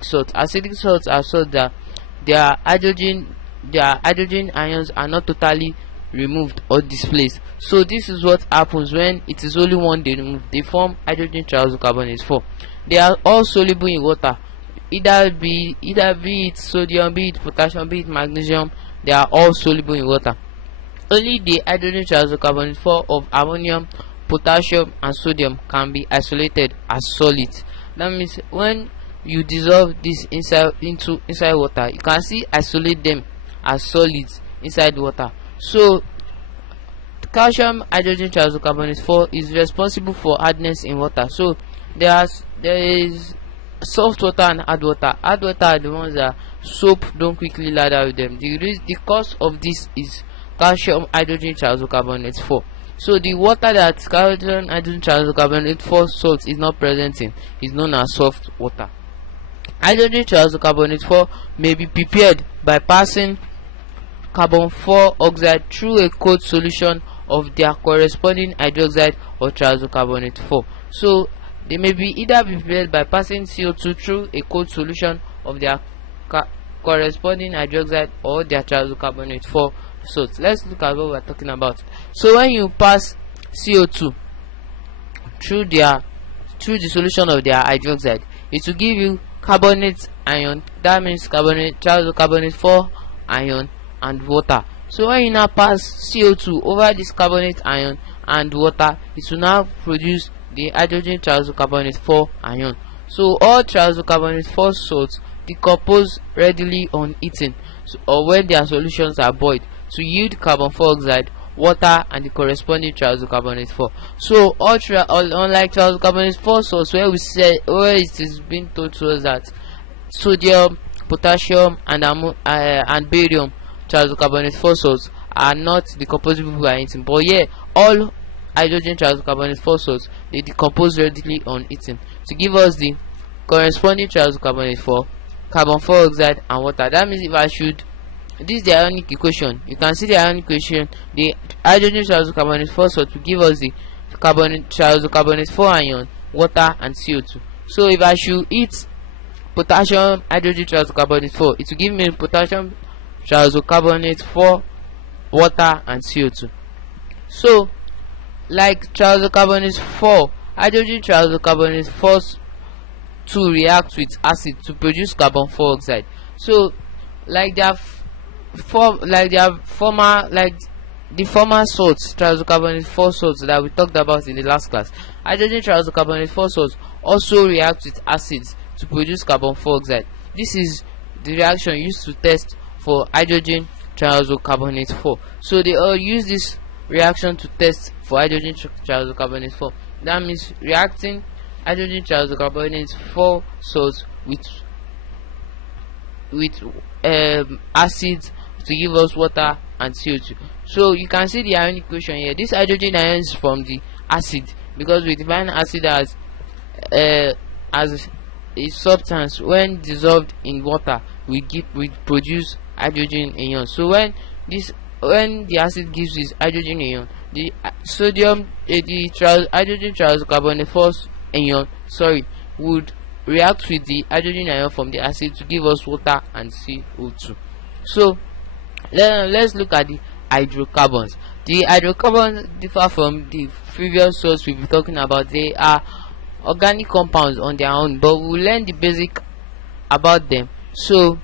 acidic salts. Acidic salts are salts that their hydrogen ions are not totally removed or displaced. So this is what happens when it is only one they remove. They form hydrogen-triazocarbonate 4. They are all soluble in water, either be it sodium, be it potassium, be it magnesium. They are all soluble in water. Only the hydrogen-triazocarbonate 4 of ammonium, potassium and sodium can be isolated as solids. That means when you dissolve this inside water, you can still isolate them as solids inside water. So calcium hydrogen-triazocarbonate 4 is responsible for hardness in water. So there is soft water and hard water. Hard water are the ones that soap don't quickly lather with them. The cause of this is calcium hydrogen-triazocarbonate 4. So the water that calcium hydrogen-triazocarbonate 4 salt is not present in is known as soft water. Hydrogen-triazocarbonate 4 may be prepared by passing carbon 4 oxide through a cold solution of their corresponding hydroxide or triazocarbonate 4. So they may be either be prepared by passing CO2 through a cold solution of their corresponding hydroxide or their triazocarbonate 4 salts. Let's look at what we're talking about. So when you pass CO2 through the solution of their hydroxide, it will give you carbonate ion. That means triazocarbonate 4 ion and water. So when you now pass CO2 over this carbonate ion and water, it will now produce the hydrogen-triazocarbonate 4 ion. So all triazocarbonate 4 salts decompose readily on heating, or when their solutions are boiled, to yield carbon 4 oxide, water and the corresponding triazocarbonate 4. So unlike triazocarbonate 4 salts, where it is being told to us that sodium, potassium and barium triazocarbonate 4 salts are not decomposable by heating, but yeah, all hydrogen triazocarbonate 4 salts, they decompose readily on heating to give us the corresponding triazocarbonate 4, carbon 4 oxide and water. That means if I should, this is the ionic equation. You can see the ionic equation. The hydrogen triazocarbonate 4 salt will give us the triazocarbonate 4 ion, water and CO2. So if I should eat potassium hydrogen triazocarbonate 4, it will give me potassium triazocarbonate 4, water and CO2. So like triazocarbonate 4, hydrogen triazocarbonate 4 to react with acid to produce carbon 4 oxide. So like the former salts, triazocarbonate 4 salts that we talked about in the last class, hydrogen triazocarbonate 4 salts also react with acids to produce carbon 4 oxide. This is the reaction used to test for hydrogen triazocarbonate 4. So they all use this reaction to test for hydrogen triazocarbonate 4. That means reacting hydrogen triazocarbonate 4 salts with acids to give us water and CO2. So you can see the ionic equation here. This hydrogen ion is from the acid, because we define acid as a substance when dissolved in water we produce hydrogen ion. So when the acid gives this hydrogen ion, the hydrogen triazocarbonate 4 ion would react with the hydrogen ion from the acid to give us water and CO2. So let's look at the hydrocarbons. The hydrocarbons differ from the previous salts we'll be talking about. They are organic compounds on their own, but we'll learn the basic about them. So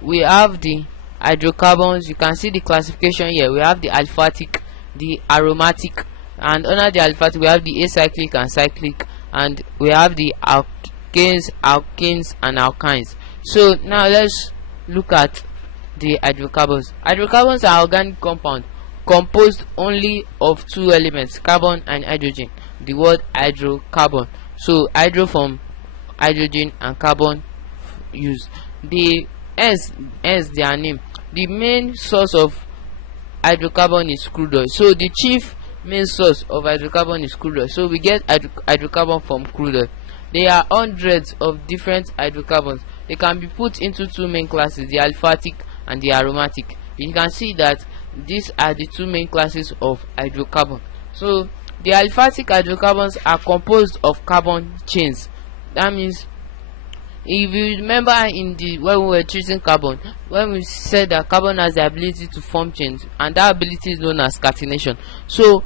we have the hydrocarbons. You can see the classification here. We have the aliphatic, the aromatic, and under the aliphatic we have the acyclic and cyclic, and we have the alkanes, and alkynes. So now let's look at the hydrocarbons. Hydrocarbons are organic compounds composed only of two elements, carbon and hydrogen. The word hydrocarbon. So hydro from hydrogen and carbon used. Hence their name. The main source of hydrocarbon is crude oil. So the chief main source of hydrocarbon is crude oil. So we get hydrocarbon from crude oil. There are hundreds of different hydrocarbons. They can be put into two main classes, the aliphatic and the aromatic. You can see that these are the two main classes of hydrocarbon. So the aliphatic hydrocarbons are composed of carbon chains. That means if you remember in the when we were treating carbon, when we said that carbon has the ability to form chains, and that ability is known as catenation. So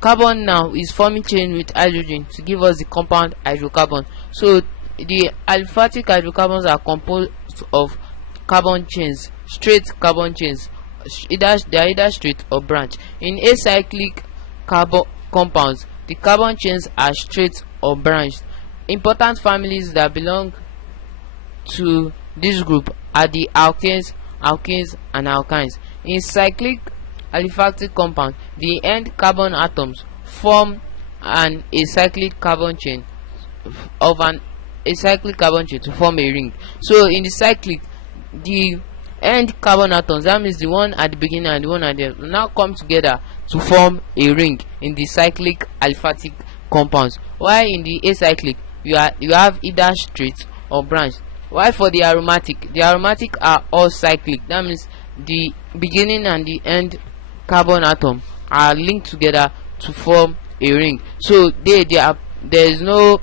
carbon now is forming chain with hydrogen to give us the compound hydrocarbon. So the aliphatic hydrocarbons are composed of carbon chains, straight carbon chains. They are either straight or branch. In acyclic carbon compounds, the carbon chains are straight or branched. Important families that belong to this group are the alkanes, alkenes, and alkynes. In cyclic aliphatic compound, the end carbon atoms form an acyclic carbon chain to form a ring. So in the cyclic, the end carbon atoms, that means the one at the beginning and the one at the end, will now come together to form a ring in the cyclic aliphatic compounds. While in the acyclic, you have either straight or branched. While for the aromatic are all cyclic. That means the beginning and the end carbon atom are linked together to form a ring. So there is no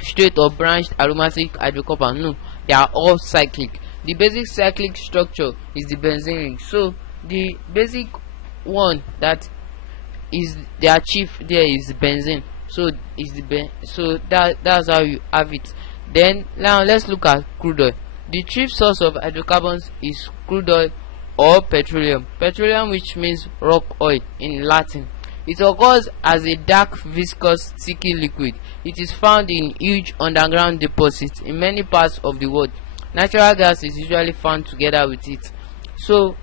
straight or branched aromatic hydrocarbon. No, they are all cyclic. The basic cyclic structure is the benzene ring. So the basic one that is their chief there is benzene. So that's how you have it. Then now let's look at crude oil. The chief source of hydrocarbons is crude oil or petroleum. Petroleum, which means rock oil in Latin. It occurs as a dark, viscous, sticky liquid. It is found in huge underground deposits in many parts of the world. Natural gas is usually found together with it. So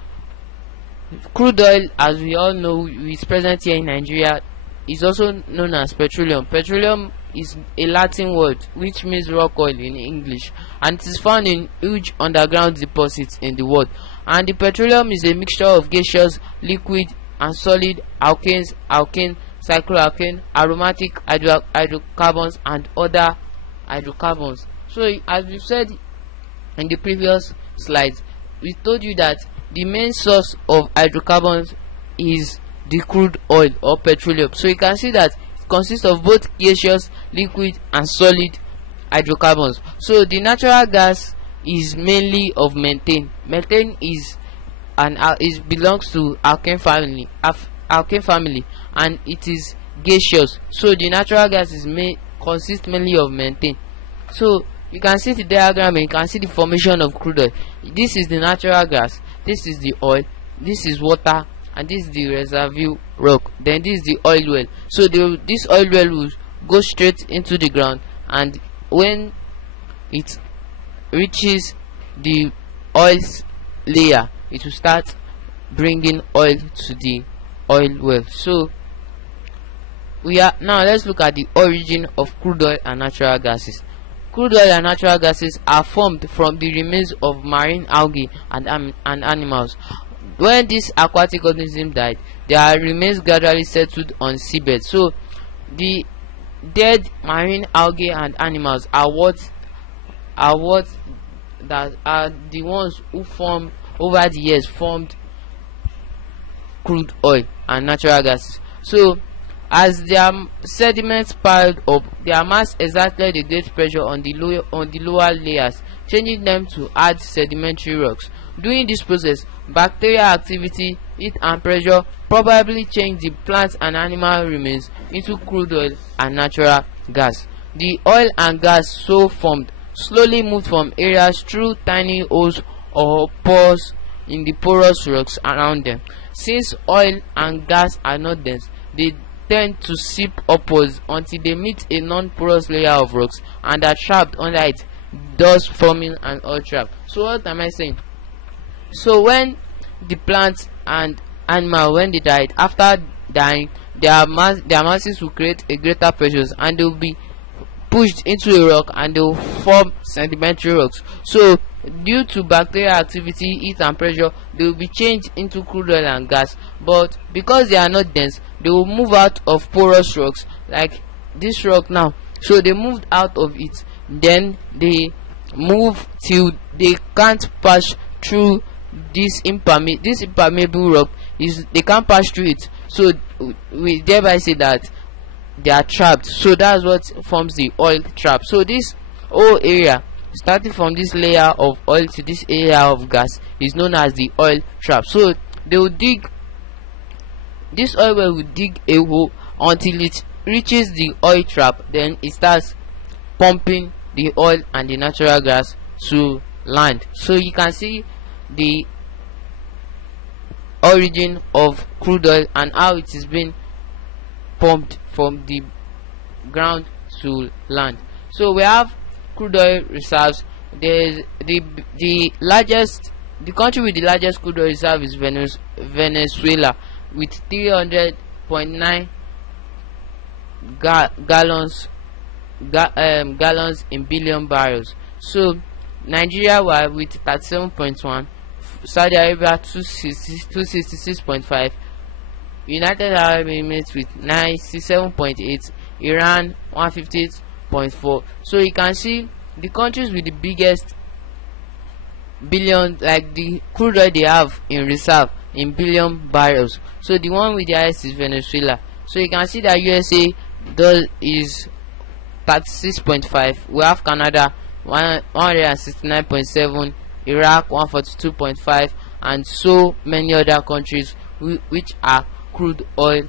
crude oil, as we all know, is present here in Nigeria, is also known as petroleum. Petroleum is a Latin word which means rock oil in English, and it is found in huge underground deposits in the world. And the petroleum is a mixture of gaseous, liquid, and solid alkanes, alkane, cycloalkane, aromatic hydrocarbons, and other hydrocarbons. So as we said in the previous slides, we told you that the main source of hydrocarbons is the crude oil or petroleum. So you can see that it consists of both gaseous, liquid, and solid hydrocarbons. So the natural gas is mainly of methane. Methane belongs to alkane family, and it is gaseous. So the natural gas consists mainly of methane. So you can see the diagram and you can see the formation of crude oil. This is the natural gas, this is the oil, this is water, and this is the reservoir rock. Then this is the oil well. So this oil well will go straight into the ground, and when it reaches the oil layer, it will start bringing oil to the oil well. So now let's look at the origin of crude oil and natural gases. Crude oil and natural gases are formed from the remains of marine algae and animals. When these aquatic organisms died, their remains gradually settled on seabed. So the dead marine algae and animals are the ones who formed over the years formed crude oil and natural gases. So as their sediments piled up, their mass exerted a great pressure on the lower layers, changing them to hard sedimentary rocks. During this process, bacterial activity, heat, and pressure probably changed the plant and animal remains into crude oil and natural gas. The oil and gas so formed slowly moved from areas through tiny holes or pores in the porous rocks around them. Since oil and gas are not dense, they tend to seep upwards until they meet a non-porous layer of rocks and are trapped under it, thus forming an oil trap. So what am I saying? So when the plants and animal, when they died, after dying, their masses will create a greater pressure and they will be pushed into a rock and they will form sedimentary rocks. So due to bacterial activity, heat, and pressure, they will be changed into crude oil and gas. But because they are not dense, they will move out of porous rocks like this rock now. So they moved out of it, then they move till they can't pass through this impermeable rock. They can't pass through it. So we thereby say that they are trapped. So that's what forms the oil trap. So this whole area starting from this layer of oil to this layer of gas is known as the oil trap. So they will dig, this oil well will dig a hole until it reaches the oil trap, then it starts pumping the oil and the natural gas to land. So you can see the origin of crude oil and how it is being pumped from the ground to land. So we have crude oil reserves. There's the largest, the country with the largest crude oil reserve is Venezuela with 300.9 gallons in billion barrels. So Nigeria were with 37.1, Saudi Arabia 266.5, United Arab Emirates with 97.8, Iran 158.4. So you can see the countries with the biggest billion, like the crude oil they have in reserve in billion barrels. So the one with the highest is Venezuela. So you can see that USA is 36.5. We have Canada 169.7, Iraq 142.5, and so many other countries which are crude oil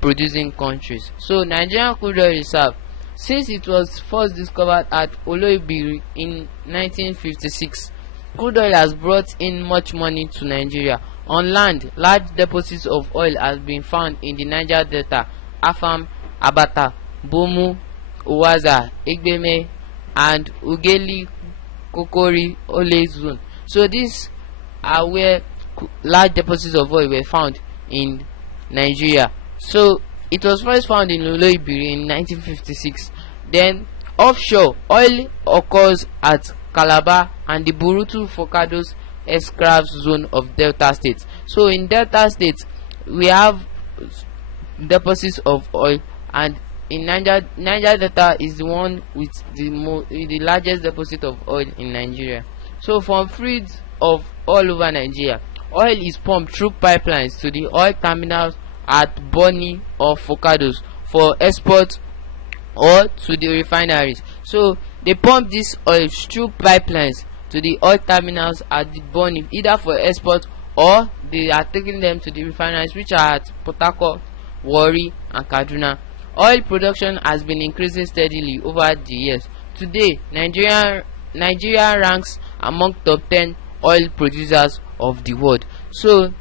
producing countries. So Nigerian crude oil reserve, since it was first discovered at Oloibiri in 1956, crude oil has brought in much money to Nigeria. On land, large deposits of oil has been found in the Niger Delta, Afam, Abata, Bomu, Uwaza, Egbeme, and Ugeli Kokori Ole zone. So these are where large deposits of oil were found in Nigeria. So it was first found in Oloibiri in 1956. Then offshore, oil occurs at Calabar and the Burutu Forcados Escraft zone of Delta State. So in Delta State we have deposits of oil, and in Niger Delta is the one with the largest deposit of oil in Nigeria. So from fields of all over Nigeria, oil is pumped through pipelines to the oil terminals at Bonny or Forcados for export or to the refineries. So they pump this oil through pipelines to the oil terminals at the Bonny, either for export or they are taking them to the refineries, which are at Port Harcourt, Warri, and Kaduna. Oil production has been increasing steadily over the years. Today, Nigeria ranks among top 10 oil producers of the world. So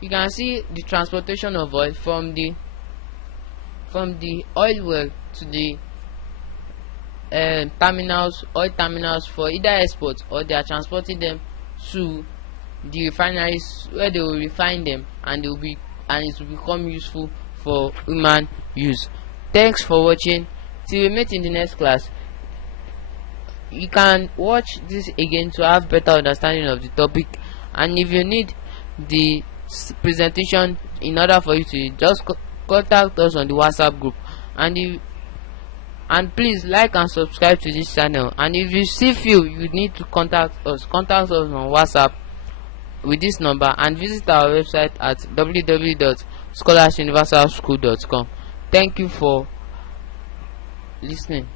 you can see the transportation of oil from the oil well to the oil terminals for either export, or they are transporting them to the refineries where they will refine them, and it will become useful for human use. Thanks for watching. Till we meet in the next class. You can watch this again to have better understanding of the topic, and if you need the presentation in order for you to just contact us on the WhatsApp group, and please like and subscribe to this channel. And if you still feel you need to contact us on WhatsApp with this number, and visit our website at www.scholarsuniversalschool.com. Thank you for listening.